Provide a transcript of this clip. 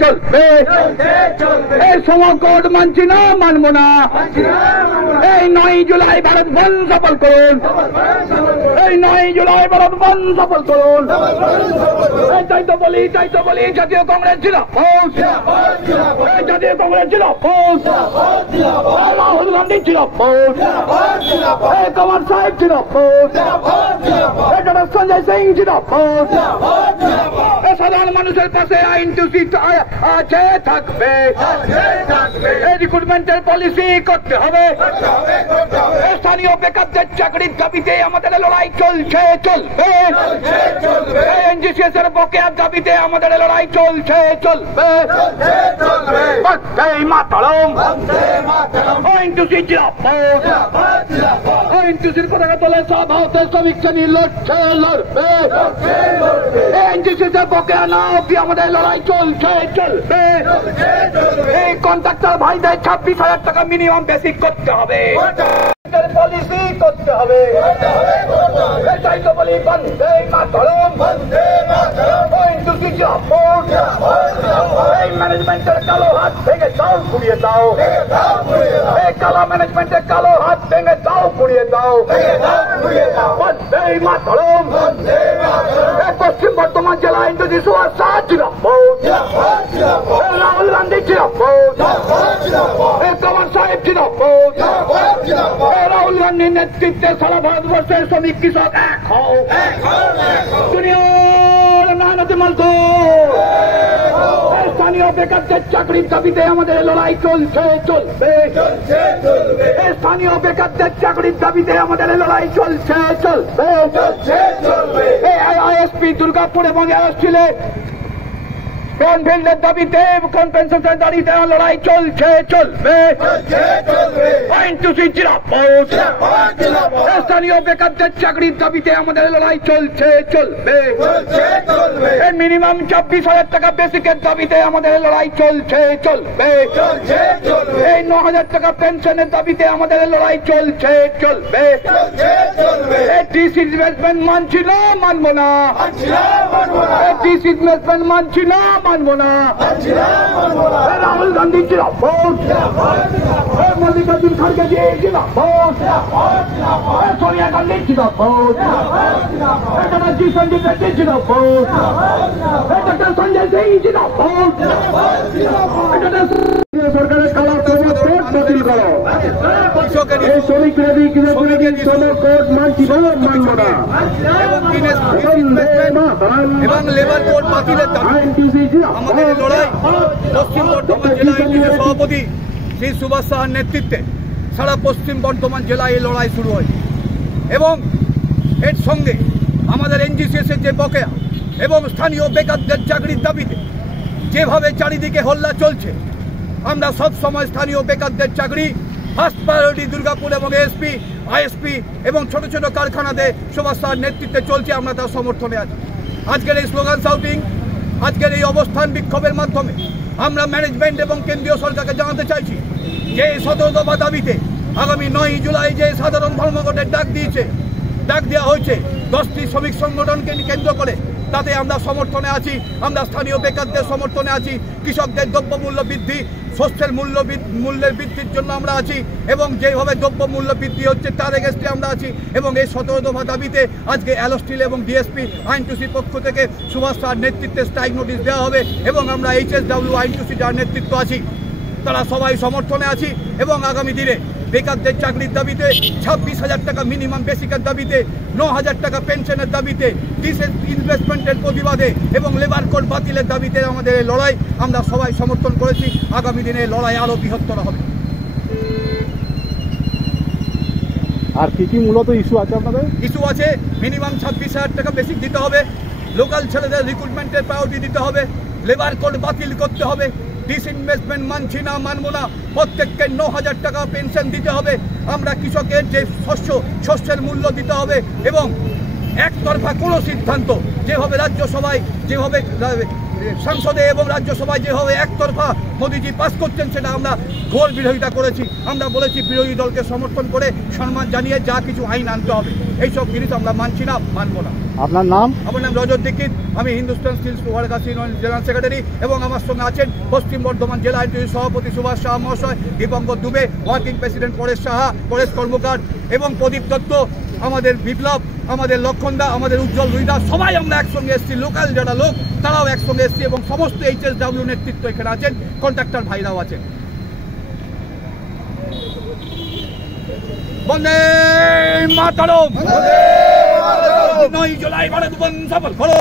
চলবে এই সমকোড মানছি না, মানব না। এই 9 জুলাই ভারত বন্ধ সফল করুন, এই 9 জুলাই ভারত বন্ধ সফল করুন। তাই তো বলি জাতীয় কংগ্রেস ছিল জাতীয় কংগ্রেস ছিল রাহুল গান্ধী ছিল কমল সাহেব ছিল সঞ্জয় সিং ছিল। সাধারণ মানুষের পাশে আইন টুসি আছে, থাকবে। রিক্রুটমেন্টের পলিসি করতে হবে। স্থানীয় বেকারদের চাকরির দাবিতে আমাদের লড়াই চলছে, চলবে। এনজিসিএস এর বকেয়ার দাবিতে আমাদের লড়াই চলছে, চলবে। বন্দে মাতরম, আইন টুসি আইন টুসির পতাকা তোলে সব ভারতের শ্রমিক শ্রেণী লড়ছে, লড়বে। এনজিসিএস এর বকেয়া না অব্দি আমাদের লড়াই চলছে, চলবে। এই কন্ট্রাক্টর ভাইদের 26,000 টাকা মিনিমাম বেসিক করতে হবে, পলিসি করতে হবে। এটাই তো বলি বন্দে মাতরম, এই ম্যানেজমেন্টের কালো হাত ভেঙে দাও, ঘুরিয়ে দাও। এই কালো ম্যানেজমেন্টের কালো হাত ভেঙে দাও, ঘুরিয়ে দাও। বন্দে মাতরম। পশ্চিম বর্ধমান জেলা ইন্দ্রজিৎ সুভাষ শাহ জিন্দাবাদ, রাহুল গান্ধী জিন্দাবাদ, কমল সাহেব জিন্দাবাদ। রাহুল গান্ধীর নেতৃত্বে সারা ভারতবর্ষের শ্রমিক কৃষক এক হও। দুনিয়ার মেহনতি মজদুর, স্থানীয় বেকারদের চাকরির দাবিতে আমাদের লড়াই চলছে, চলবে। স্থানীয় বেকারদের চাকরির দাবিতে আমাদের লড়াই চলছে, চলবে। আইএসপি দুর্গাপুর এবং এয়ারস্টিলে কনফিল্ডের দাবিতে, কম্পেনসেশনের দাবিতে লড়াই চলছে, চলবে। আইন টুসি জিন্দাবাদ, স্থানীয় বেকারদের চাকরির দাবিতে আমাদের লড়াই চলছে, চলবে। মিনিমাম 24,000 টাকা বেসিকের দাবিতে আমাদের লড়াই চলছে, চলবে। এই 9,000 টাকা পেনশনের দাবিতে আমাদের লড়াই চলছে, চলবে। ডিসইনভেস্টমেন্ট মানছি না, মানব না। ডিসইনভেস্টমেন্ট মানছি না, মানব না। রাহুল গান্ধী জিন্দাবাদ, মল্লিকার্জুন খড়গে জি জিন্দাবাদ, সোনিয়া গান্ধী জিন্দাবাদ, জি সঞ্জীব রেড্ডি জিন্দাবাদ, ডক্টর সঞ্জয় সিং জিন্দাবাদ। সরকারের কালা কোড বাতিল করো। এই শ্রমিক বিরোধী কোড মানছি না, মানব না। এবং লেবার কোড বাতিলের দাবি আমাদের লড়াই পশ্চিম বর্ধমান জেলা ইউনিয়নের সভাপতি শ্রী সুভাষ সাহার নেতৃত্বে সারা পশ্চিম বর্ধমান জেলায় এই লড়াই শুরু হয়। এবং এর সঙ্গে আমাদের এনজিসিএস এর যে বকেয়া এবং স্থানীয় বেকারদের চাকরির দাবিতে যেভাবে চারিদিকে হল্লা চলছে, আমরা সব সময় স্থানীয় বেকারদের চাকরি ফার্স্ট প্রায়োরিটি দুর্গাপুর এবং এসপি, আইএসপি এবং ছোট ছোট কারখানাতে সুভাষ সাহার নেতৃত্বে চলছে, আমরা তার সমর্থনে আছি। আজকের এই স্লোগান শাউটিং, আজকের এই অবস্থান বিক্ষোভের মাধ্যমে আমরা ম্যানেজমেন্ট এবং কেন্দ্রীয় সরকারকে জানাতে চাইছি যে 17 দফা দাবিতে আগামী 9 জুলাই যে সাধারণ ধর্মঘটের ডাক দেওয়া হয়েছে 10টি শ্রমিক সংগঠনকে কেন্দ্র করে, তাতে আমরা সমর্থনে আছি। আমরা স্থানীয় বেকারদের সমর্থনে আছি। কৃষকদের দ্রব্যমূল্য বৃদ্ধি, শস্যের মূল্যের বৃদ্ধির জন্য আমরা আছি এবং যেভাবে দ্রব্যমূল্য বৃদ্ধি হচ্ছে তার এগেস্টে আমরা আছি। এবং এই 17 দফা দাবিতে আজকে অ্যালোস্টিল এবং ডিএসপি আইনটুসির পক্ষ থেকে সুভাষ সাহার নেতৃত্বে স্ট্রাইক নোটিশ দেওয়া হবে এবং আমরা এইচএসডব্লিউ আইনটুসি যার নেতৃত্ব আছি তারা সবাই সমর্থনে আছি। এবং আগামী দিনে বেকারদের চাকরির দাবিতে 26,000 টাকা মিনিমাম বেসিকের দাবিতে, 9,000 টাকা পেনশনের দাবিতে, ডিসইনভেস্টমেন্টের প্রতিবাদে এবং লেবার কোড বাতিলের দাবিতে আমাদের এই লড়াই আমরা সবাই সমর্থন করেছি। আগামী দিনে লড়াই আরো বৃহত্তর হবে। আর কি কি মূলত ইস্যু আছে আপনাদের? ইস্যু আছে মিনিমাম 26,000 টাকা বেসিক দিতে হবে, লোকাল ছেলেদের রিক্রুটমেন্টের প্রায়োরিটি দিতে হবে, লেবার কোড বাতিল করতে হবে, ডিসইনভেস্টমেন্ট মানছি না, মানবো না। প্রত্যেককে 9,000 টাকা পেনশন দিতে হবে। আমরা কৃষকের যে শস্যের মূল্য দিতে হবে এবং একতরফা কোনো সিদ্ধান্ত যেভাবে রাজ্যসভায় যেভাবে সংসদে এবং রাজ্যসভায় যেভাবে একতরফা মোদীজি পাস করছেন সেটা আমরা ঘোর বিরোধিতা করেছি। আমরা বলেছি বিরোধী দলকে সমর্থন করে সম্মান জানিয়ে যা কিছু আইন আনতে হবে, এইসব জিনিস আমরা মানছি না, মানবো না। আপনার নাম? আমার নাম রজত দীক্ষিত, আমি Hindustan steel workers union general secretary এবং আমার সঙ্গে আছেন পশ্চিম বর্ধমান জেলা আইনজীবী সভাপতি সুভাষ সাহা মহাশয়, দীপঙ্কর দুবে, ওয়ার্কিং প্রেসিডেন্ট পরেশ সাহা, পরেশ কর্মকার এবং প্রদীপ দত্ত, আমাদের বিপ্লব, আমাদের লক্ষণদা, আমাদের উজ্জ্বল রুইদা, সবাই আমরা একসঙ্গে এসেছি। লোকাল যারা লোক তারাও একসঙ্গে এসেছি এবং সমস্ত HSW নেতৃত্ব এখানে আছেন, কন্ট্রাক্টর ভাইরাও আছেন। বন্দে মাতরম। 9 জুলাই ভারত বন্ধ সফল করো।